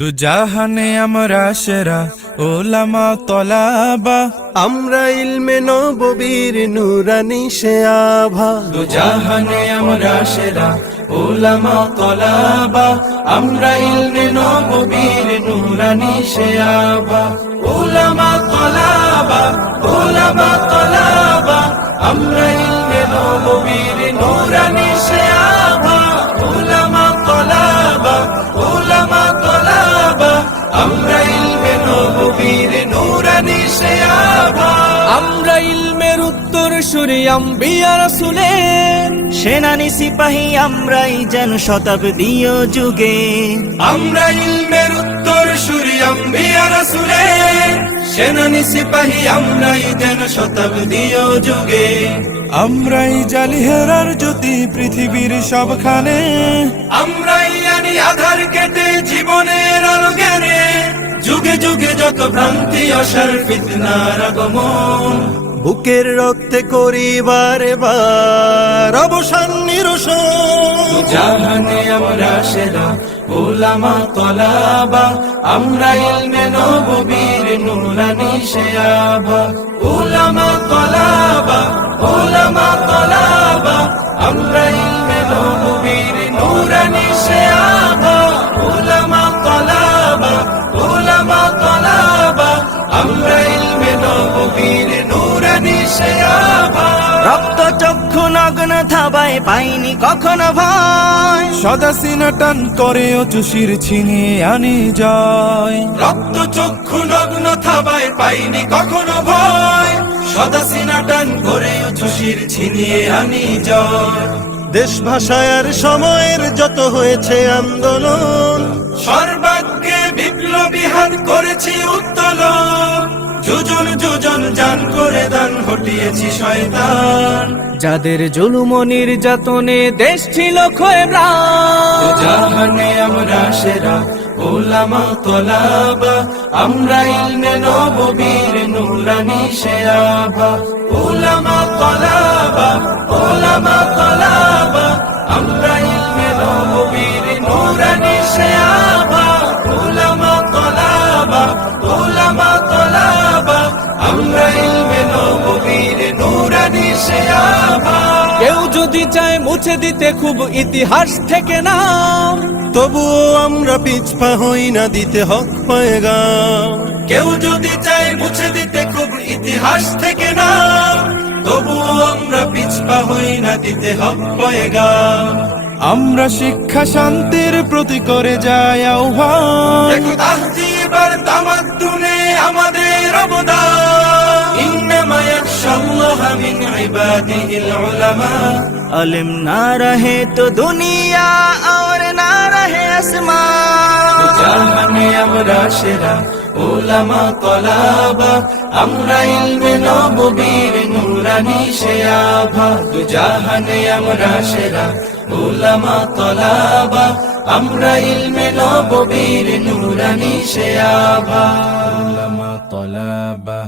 দুজাহানে আমরা সেরা ওলামা তলাবা, আমরা ইলমে নববীর নুরানি সে আভা। দুজাহানে আমরা সেরা ওলামা তলাবা, আমরা ইলমে নববীর নুরানি সে আভা। ওলামা তলাবা, ওলামা তলাবা, আমরা ইলমে নববীর নুরানি সে আভা। ওলামা তলাবা, ওলামা তলাবা, আমরা ইলমে নববীর নুরানি সে আভা। আমরা ইলমের উত্তর সূরি আম্বিয়া রাসূলের সেনানি সিপাহী আমরাই যেন শতাব্দী ও যুগে। আমরা ইলমের উত্তর সূরি আম্বিয়া রাসূলের সেনানি সিপাহী আমরাই যেন শতাব্দী ও যুগে। আমরাই জালিহেরার জ্যোতি পৃথিবীর সবখানে, আমরাই আনি আধার কেটে জীবনের আলো জ্ঞানে। যুগে যুগে যত ভ্রান্তি অসার ফিতনার আগমন, বুকের রক্তে করিবার বার অবসান নিরসন। জাহানে আমরা সেরা ওলামা তলাবা, আমরা ইলমে নববীর নুরানি সে আভা। ওলামা তলাবা, ওলামা তলাবা, আমরা ইলমে নববীর নুরানি সে আভা। ওলামা তলাবা, ওলামা তলাবা, আমরা ইলমে নববীর নুরানি সে আভা। রক্ত চক্ষু নগ্ন থাবায় পাইনি কখনো ভয়, সদা সিনা টান করে চুষির ছিনিয়ে আনি যায়। রক্ত চক্ষু নগ্ন থাবায় পাইনি কখনো ভয়, সদা সিনা টান করে চুষির ছিনিয়ে আনি যায়। দেশ ভাষার সময়ের যত হয়েছে আন্দোলন, সর্বাগ্রে বিপ্লবী হাত করেছি উত্তোলন। যোজন যোজন জান করে দান হটিয়েছি শয়তান, যাদের জুলুম ও নির্যাতনে দেশ ছিল ক্ষয়ে ম্লান। জাহানে আমরা সেরা ওলামা তলাবা, আমরা ইলমে নববীর নুরানি সে আভা। ওলামা তলাবা, ওলামা তলাবা, আমরা ইলমে নববীর নুরানি সে আভা। ওলামা তলাবা, ওলামা তলাবা, আমরা ইলমে নববীর নুরানি সে আভা। কেউ যদি চায় মুছে দিতে খুব ইতিহাস থেকে নাম, তবুও আমরা পিছপা হই না দিতে হক পয়গাম। কেউ যদি চায় মুছে দিতে খুব ইতিহাস থেকে নাম, তবুও আমরা পিছপা হই না দিতে হক পয়গাম। আমরা শিক্ষা শান্তির প্রতি করে যাই আহ্বান, দেখো তাহজিব আর তামাদ্দুনে আমাদের অবদান। ইন্নামা ইয়াখশাল্লাহা মিন ইবাদিহিল উলামা, अलिम ना रहे तो दुनिया और ना रहे आसमान। জাহানে আমরা সেরা ওলামা তলাবা, আমরা ইলমে নববীর নুরানি সে আভা। জাহানে আমরা সেরা ওলামা তলাবা, আমরা ইলমে নববীর নুরানি সে আভা। ওলামা তলাবা।